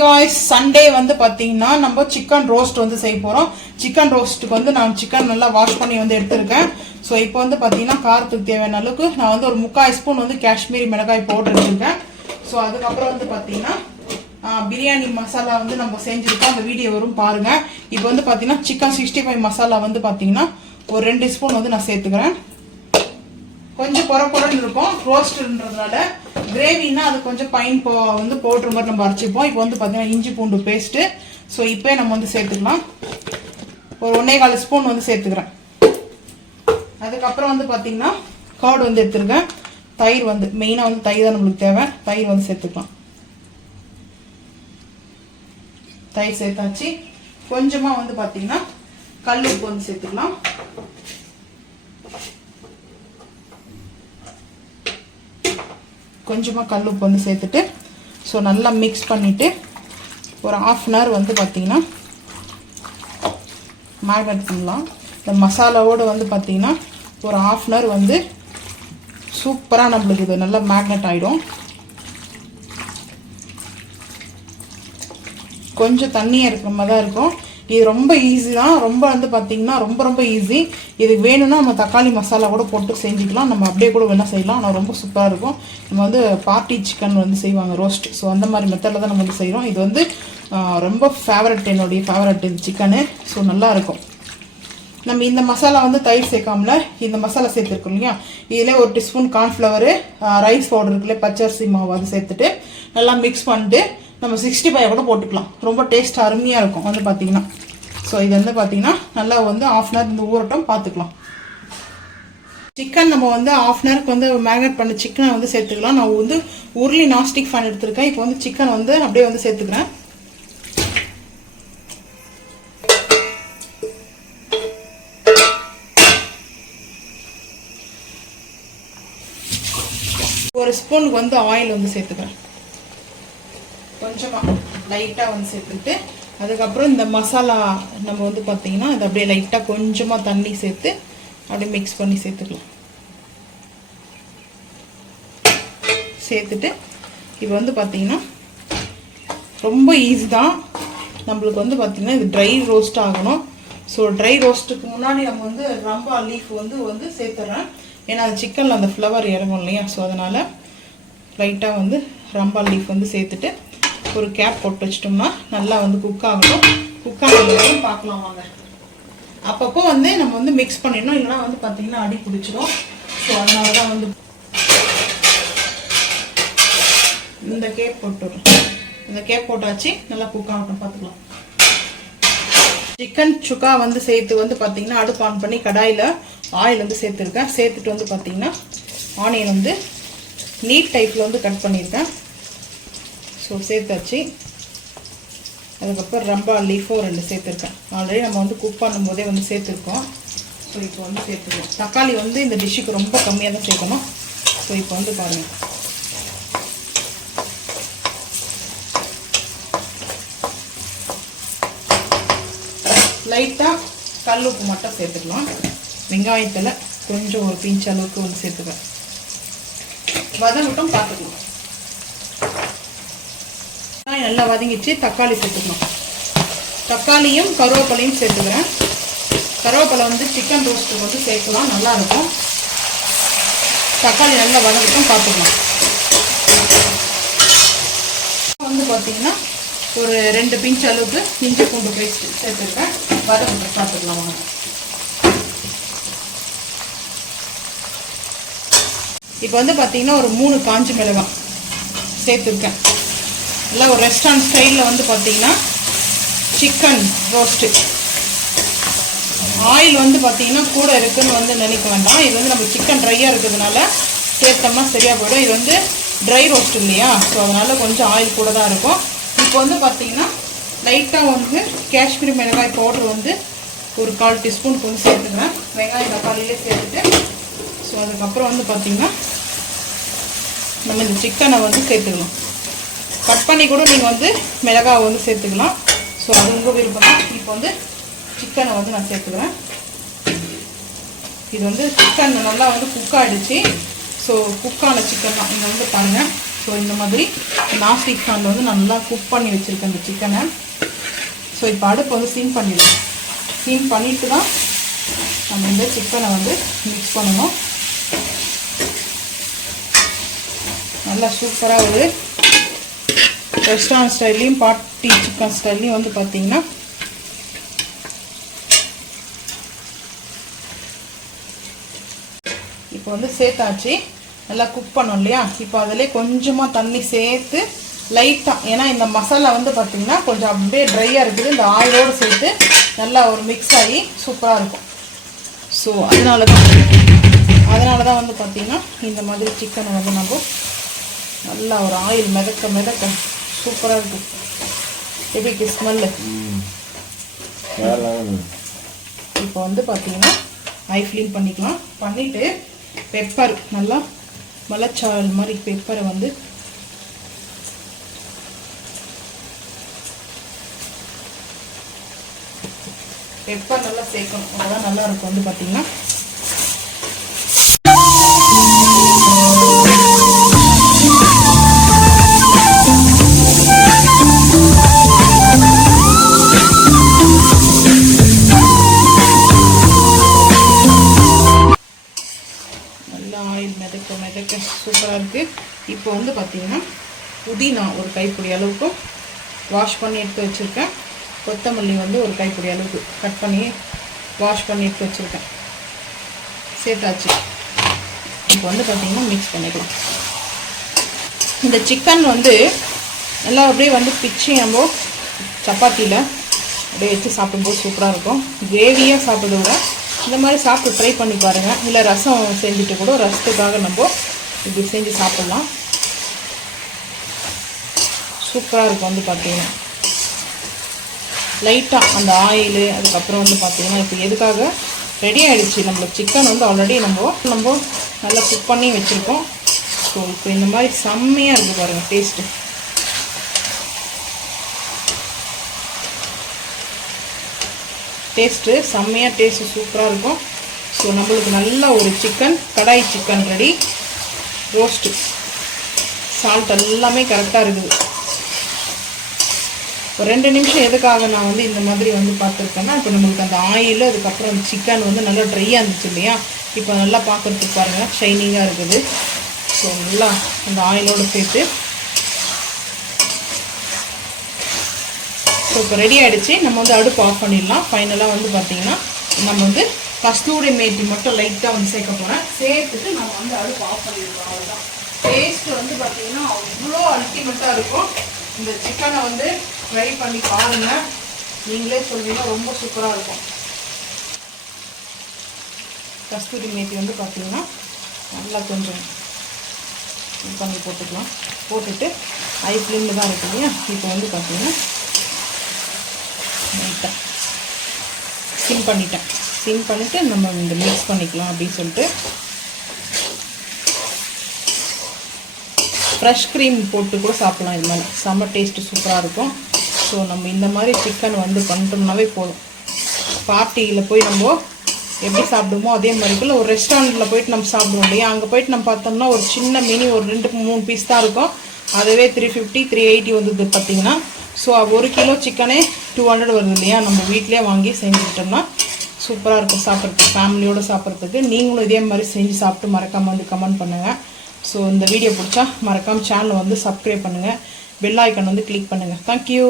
guys, Sunday வந்து பாத்தீங்கன்னா நம்ம chicken roast வந்து செய்ய போறோம். chicken roastக்கு வந்து நான் chicken நல்லா வாஷ் பண்ணி வந்து எடுத்துர்க்கேன். சோ இப்போ வந்து பாத்தீங்கன்னா காரத்துக்கு தேவையான அளவுக்கு நான் வந்து ஒரு 3/4 ஸ்பூன் வந்து காஷ்மீரி மிளகாய் பவுடர் எடுத்துர்க்கேன். சோ அதுக்கு அப்புறம் வந்து பாத்தீங்கன்னா பிரியாணி மசாலா வந்து நம்ம செஞ்சிருக்கோம். அந்த வீடியோ வரும் பாருங்க. இப்போ வந்து பாத்தீங்கன்னா chicken 65 மசாலா வந்து பாத்தீங்கன்னா ஒரு 2 ஸ்பூன் வந்து நான் சேர்த்துக்கிறேன். கொஞ்சம் பொறப்பொறன்னு இருக்கும் ரோஸ்ட்ன்றதுனால. கிரேவினா அது கொஞ்சம் பைன் வந்து பவுடர் மாதிரி நம்ம அரைச்சிப்போம். இப்போ வந்து பார்த்தீங்கன்னா இஞ்சி பூண்டு பேஸ்ட்டு. ஸோ இப்போ நம்ம வந்து சேர்த்துக்கலாம். ஒரு 1.25 ஸ்பூன் வந்து சேர்த்துக்கிறேன். அதுக்கப்புறம் வந்து பார்த்தீங்கன்னா கர்ட் வந்து எடுத்துருக்கேன். தயிர் வந்து மெயினாக வந்து தயிர் தான் நம்மளுக்கு தேவை. தயிர் வந்து சேர்த்துக்கலாம். தயிர் சேர்த்தாச்சு. கொஞ்சமாக வந்து பார்த்தீங்கன்னா கல் உப்பு வந்து சேர்த்துக்கலாம். கொஞ்சமாக கல் உப்பு வந்து சேர்த்துட்டு ஸோ நல்லா மிக்ஸ் பண்ணிவிட்டு ஒரு 1/2 அன் ஹவர் வந்து பார்த்திங்கன்னா மேரினேட் பண்ணலாம். இந்த மசாலாவோடு வந்து பார்த்திங்கன்னா ஒரு 1/2 அன் ஹவர் வந்து சூப்பராக நம்மளுக்கு இது நல்லா மேரினேட் ஆகிடும். கொஞ்சம் தண்ணியாக இருக்கிற மாதிரி தான் இருக்கும். இது ரொம்ப ஈஸி தான். ரொம்ப வந்து பார்த்திங்கன்னா ரொம்ப ஈஸி. இது வேணும்னா நம்ம தக்காளி மசாலா கூட போட்டு செஞ்சுக்கலாம். நம்ம அப்படியே கூட வேணால் செய்யலாம். ஆனால் ரொம்ப சூப்பராக இருக்கும். நம்ம வந்து பார்ட்டி சிக்கன் வந்து செய்வாங்க ரோஸ்ட். ஸோ அந்த மாதிரி மெத்தடில் தான் நம்ம வந்து செய்கிறோம். இது வந்து ரொம்ப ஃபேவரட், என்னுடைய ஃபேவரட் இது சிக்கனு. ஸோ நல்லாயிருக்கும். நம்ம இந்த மசாலா வந்து தயிர் சேர்க்காமல இந்த மசாலா சேர்த்துருக்கோம் இல்லையா, இதில் ஒரு டீஸ்பூன் கார்ன்ஃப்ளவரு, ரைஸ் பவுடர் இருக்குல்ல, பச்சரிசி மாவு அது சேர்த்துட்டு நல்லா மிக்ஸ் பண்ணிட்டு நம்ம 65 கூட போட்டுக்கலாம். ரொம்ப டேஸ்ட் அருமையாக இருக்கும் வந்து பார்த்திங்கன்னா. ஸோ இது வந்து பார்த்திங்கன்னா நல்லா வந்து 1/2 அன் ஹவர் இந்த ஊறட்டும் பார்த்துக்கலாம். சிக்கன் நம்ம வந்து 1/2 அன் ஹவருக்கு வந்து மேரினேட் பண்ண சிக்கனை வந்து சேர்த்துக்கலாம். நான் வந்து உருளி நாஸ்டிக் ஃபேன் எடுத்துருக்கேன். இப்போ வந்து சிக்கன் வந்து அப்படியே வந்து சேர்த்துக்கிறேன். ஒரு ஸ்பூனுக்கு வந்து ஆயில் வந்து சேர்த்துக்கிறேன். கொஞ்சமாக லைட்டாக வந்து சேர்த்துட்டு அதுக்கப்புறம் இந்த மசாலா நம்ம வந்து பார்த்திங்கன்னா அது அப்படியே லைட்டாக கொஞ்சமாக தண்ணி சேர்த்து அப்படியே மிக்ஸ் பண்ணி சேர்த்துக்கலாம். சேர்த்துட்டு இப்போ வந்து பார்த்திங்கன்னா ரொம்ப ஈஸி தான். நம்மளுக்கு வந்து பார்த்திங்கன்னா இது ட்ரை ரோஸ்ட் ஆகணும். ஸோ ட்ரை ரோஸ்ட்டுக்கு முன்னாடி நம்ம வந்து ரம்பா லீஃப் வந்து சேர்த்துட்றேன். ஏன்னா அது சிக்கனில் அந்த ஃப்ளவர் இறங்கும் இல்லையா. ஸோ அதனால் லைட்டாக வந்து ரம்பா லீஃப் வந்து சேர்த்துட்டு ஒரு கேப் போட்டு வச்சிட்டோம்னா நல்லா வந்து குக் ஆகணும். குக் ஆகணும் பார்க்கலாம் வாங்க. அப்பப்போ வந்து நம்ம வந்து மிக்ஸ் பண்ணிடணும், இல்லைனா வந்து பார்த்திங்கன்னா அடி பிடிச்சிடும். ஸோ அதனால தான் வந்து இந்த கேப் போட்டுடுறோம். இந்த கேப் போட்டாச்சு. நல்லா குக் ஆகட்டும் பார்த்துக்கலாம். சிக்கன் சுக்கா வந்து சேர்த்து வந்து பார்த்திங்கன்னா அடுப்பு ஆன் பண்ணி கடாயில் ஆயில் வந்து சேர்த்துருக்கேன். சேர்த்துட்டு வந்து பார்த்திங்கன்னா ஆனியன் வந்து நீட் டைப்பில் வந்து கட் பண்ணியிருக்கேன். ஸோ சேர்த்தாச்சு. அதுக்கப்புறம் ரம்பா லீஃபோ 2 சேர்த்துருக்கேன். ஆல்ரெடி நம்ம வந்து குக் பண்ணும்போதே வந்து சேர்த்துருக்கோம். ஸோ இப்போ வந்து சேர்த்துருக்கோம். தக்காளி வந்து இந்த டிஷ்ஷுக்கு ரொம்ப கம்மியாக தான் சேர்க்கணும். ஸோ இப்போ வந்து பாருங்கள். லைட்டாக கல் உப்பு மட்டும் சேர்த்துக்கலாம். வெங்காயத்தில் கொஞ்சம் ஒரு பிஞ்ச் அளவுக்கு வந்து சேர்த்துக்கிறேன். வதங்கட்டும் பார்த்துக்கலாம். நல்லா வதங்கிச்சு. தக்காளி சேர்த்துக்கணும். தக்காளியும் கருவேப்பிலையும் சேர்த்துக்கிறேன். கருவேப்பிலை வந்து சிக்கன் ரோஸ்ட்டுக்கு வந்து சேர்க்கலாம், நல்லாயிருக்கும். தக்காளி நல்லா வதங்கட்டும் பார்த்துக்கலாம். வந்து பார்த்திங்கன்னா ஒரு 2 பிஞ்ச் அளவுக்கு இஞ்சி பூண்டு பேஸ்ட் சேர்த்துருக்கேன். வதங்கட்டும் பார்த்துக்கலாம் வாங்க. இப்போ வந்து பார்த்திங்கன்னா ஒரு 3 காஞ்ச மிளகாய் சேர்த்துருக்கேன். இல்லை ஒரு ரெஸ்டாரண்ட் ஸ்டைலில் வந்து பார்த்திங்கன்னா சிக்கன் ரோஸ்ட்டு. ஆயில் வந்து பார்த்திங்கன்னா கூட இருக்குதுன்னு வந்து நினைக்க வேண்டாம். இது வந்து நம்ம சிக்கன் ட்ரையாக இருக்கிறதுனால சேர்த்தோம்னா சரியாக போய்டும். இது வந்து ட்ரை ரோஸ்ட் இல்லையா. ஸோ அதனால் கொஞ்சம் ஆயில் கூட தான் இருக்கும். இப்போ வந்து பார்த்திங்கன்னா லைட்டாக வந்து காஷ்மீரி மிளகாய் பவுடர் வந்து ஒரு 1/4 டீஸ்பூனுக்கு வந்து சேர்த்துக்கிறேன். வெங்காயம் தக்காளியிலே சேர்த்துட்டு ஸோ அதுக்கப்புறம் வந்து பார்த்திங்கன்னா நம்ம இந்த சிக்கனை வந்து சேர்த்துக்கலாம். கட் பண்ணி கூட நீங்கள் வந்து மிளகாய் வந்து சேர்த்துக்கலாம். ஸோ அது உங்கள் விருப்பம் தான். இப்போ வந்து சிக்கனை வந்து நான் சேர்த்துக்கிறேன். இது வந்து சிக்கன் நல்லா வந்து குக் ஆகிடுச்சு. ஸோ குக்கான சிக்கன் தான். இங்கே வந்து பாருங்கள் ஸோ இந்த மாதிரி நான்ஸ்டிக் பேனில் வந்து நல்லா குக் பண்ணி வச்சுருக்கேன் இந்த சிக்கனை. ஸோ இப்போ அடுப்பு வந்து சீம் பண்ணிடுவோம். சீம் பண்ணிவிட்டு தான் நம்ம இந்த சிக்கனை வந்து மிக்ஸ் பண்ணணும். நல்லா சூப்பராக ஒரு ரெஸ்டாரண்ட் ஸ்டைல்லையும் பார்ட்டி சிக்கன் ஸ்டைல்லையும் வந்து பார்த்திங்கன்னா இப்போ வந்து சேர்த்தாச்சு. நல்லா குக் பண்ணோம் இல்லையா? இப்போ அதிலே கொஞ்சமாக தண்ணி சேர்த்து லைட்டாக, ஏன்னா இந்த மசாலா வந்து பார்த்திங்கன்னா கொஞ்சம் அப்படியே ட்ரையாக இருக்குது, இந்த ஆயிலோடு சேர்த்து நல்லா ஒரு மிக்ஸ் ஆகி சூப்பராக இருக்கும். ஸோ அதனால தான் வந்து பார்த்திங்கன்னா இந்த மாதிரி சிக்கனை வந்து நம்ம நல்லா ஒரு ஆயில் மிதக்க சூப்பராக இருக்கும். எப்படி ஸ்மெல்லு இப்போ வந்து பார்த்திங்கன்னா ஐ க்ளீன் பண்ணிக்கலாம். பண்ணிவிட்டு பெப்பர் நல்லா மலைச்சாரல் மாதிரி பெப்பரை வந்து பெப்பர் நல்லா சேர்க்கணும். அதெல்லாம் நல்லா இருக்கும். வந்து பார்த்திங்கன்னா மிதக்க சூப்பராக இருக்குது. இப்போ வந்து பார்த்திங்கன்னா புதினா ஒரு கைப்பிடி அளவுக்கு வாஷ் பண்ணி எடுத்து வச்சுருக்கேன். கொத்தமல்லி வந்து ஒரு கைப்பிடி அளவுக்கு கட் பண்ணி வாஷ் பண்ணி எடுத்து வச்சுருக்கேன். சேர்த்தாச்சு. இப்போ வந்து பார்த்திங்கன்னா மிக்ஸ் பண்ணிக்கலாம். இந்த சிக்கன் வந்து நல்லா அப்படியே வந்து பிச்சு நம்ம சப்பாத்தியில் அப்படியே வச்சு சாப்பிடும்போது சூப்பராக இருக்கும். கிரேவியாக சாப்பிட்றத விட இந்த மாதிரி சாப்பிட்டு ட்ரை பண்ணி பாருங்கள். இல்லை ரசம் செஞ்சுட்டு கூட ரசத்துக்காக நம்ம இப்படி செஞ்சு சாப்பிட்லாம். சூப்பராக இருக்கும். வந்து பார்த்திங்கன்னா லைட்டாக அந்த ஆயிலு அதுக்கப்புறம் வந்து பார்த்திங்கன்னா இப்போ எதுக்காக ரெடி ஆகிடுச்சு. நம்மளுக்கு சிக்கன் வந்து ஆல்ரெடி நம்ம நல்லா குக் பண்ணி வச்சுருக்கோம். ஸோ இப்போ இந்த மாதிரி செம்மையாக இருக்குது பாருங்கள் டேஸ்ட்டு. செம்மையாக டேஸ்ட்டு சூப்பராக இருக்கும். ஸோ நம்மளுக்கு நல்ல ஒரு சிக்கன் கடாய் சிக்கன் ரெடி. ரோஸ்ட்டு சால்ட் எல்லாமே கரெக்டாக இருக்குது. ஒரு 2 நிமிஷம் எதுக்காக நான் வந்து இந்த மாதிரி வந்து பார்த்துருக்கேன்னா, இப்போ நம்மளுக்கு அந்த ஆயில் அதுக்கப்புறம் அந்த சிக்கன் வந்து நல்லா ட்ரையாக இருந்துச்சு இல்லையா? இப்போ நல்லா பார்க்குறதுக்கு பாருங்கள் ஷைனிங்காக இருக்குது. ஸோ நல்லா அந்த ஆயிலோடு சேர்த்து ஸோ இப்போ ரெடி ஆகிடுச்சு. நம்ம வந்து அடுப்பு ஆஃப் பண்ணிடலாம். ஃபைனலாக வந்து பார்த்திங்கன்னா நம்ம வந்து கஸ்தூரி மேத்தி மட்டும் லைட்டாக வந்து சேர்க்க போகிறேன். சேர்த்துட்டு நம்ம வந்து அடுப்பு ஆஃப் பண்ணிடலாம். அவ்வளோதான். டேஸ்ட்டு வந்து பார்த்திங்கன்னா அவ்வளோ அல்டிமேட்டாக இருக்கும். இந்த சிக்கனை வந்து ட்ரை பண்ணி பாருங்கள். நீங்களே சொல்வீங்கன்னா ரொம்ப சூப்பராக இருக்கும். கஸ்தூரி மேத்தி வந்து பார்த்திங்கன்னா நல்லா கொஞ்சம் இது பண்ணி போட்டுக்கலாம். போட்டுட்டு ஐ ஃப்ளேமில் தான் இருக்கு இல்லையா? இப்போ வந்து பார்த்திங்கன்னா லைட்டாக சிம் பண்ணிவிட்டு நம்ம இந்த மிக்ஸ் பண்ணிக்கலாம் அப்படின்னு சொல்லிட்டு ஃப்ரெஷ் க்ரீம் போட்டு கூட சாப்பிட்லாம். இது மாதிரி செம்ம டேஸ்ட்டு சூப்பராக இருக்கும். ஸோ நம்ம இந்த மாதிரி சிக்கன் வந்து பண்ணிட்டோம்னாவே போதும். பார்ட்டியில் போய் நம்ம எப்படி சாப்பிடுமோ அதே மாதிரிக்குள்ள ஒரு ரெஸ்டாரண்ட்டில் போயிட்டு நம்ம சாப்பிடுவோம் இல்லையா? அங்கே போயிட்டு நம்ம பார்த்தோம்னா ஒரு சின்ன மினி ஒரு 2-3 பீஸ் தான் இருக்கும். அதுவே 350-380 வந்தது பார்த்திங்கன்னா. ஸோ 1 கிலோ சிக்கனே 200 வருது இல்லையா? நம்ம வீட்டிலே வாங்கி செஞ்சுக்கிட்டோம்னா சூப்பராக இருக்கும் சாப்பிட்றதுக்கு, ஃபேமிலியோடு சாப்பிட்றதுக்கு. நீங்களும் இதே மாதிரி செஞ்சு சாப்பிட்டு மறக்காமல் வந்து கமெண்ட் பண்ணுங்கள். ஸோ இந்த வீடியோ பிடிச்சா மறக்காமல் சேனலை வந்து சப்ஸ்கிரைப் பண்ணுங்கள், பெல் ஐக்கான் வந்து கிளிக் பண்ணுங்கள். தேங்க்யூ.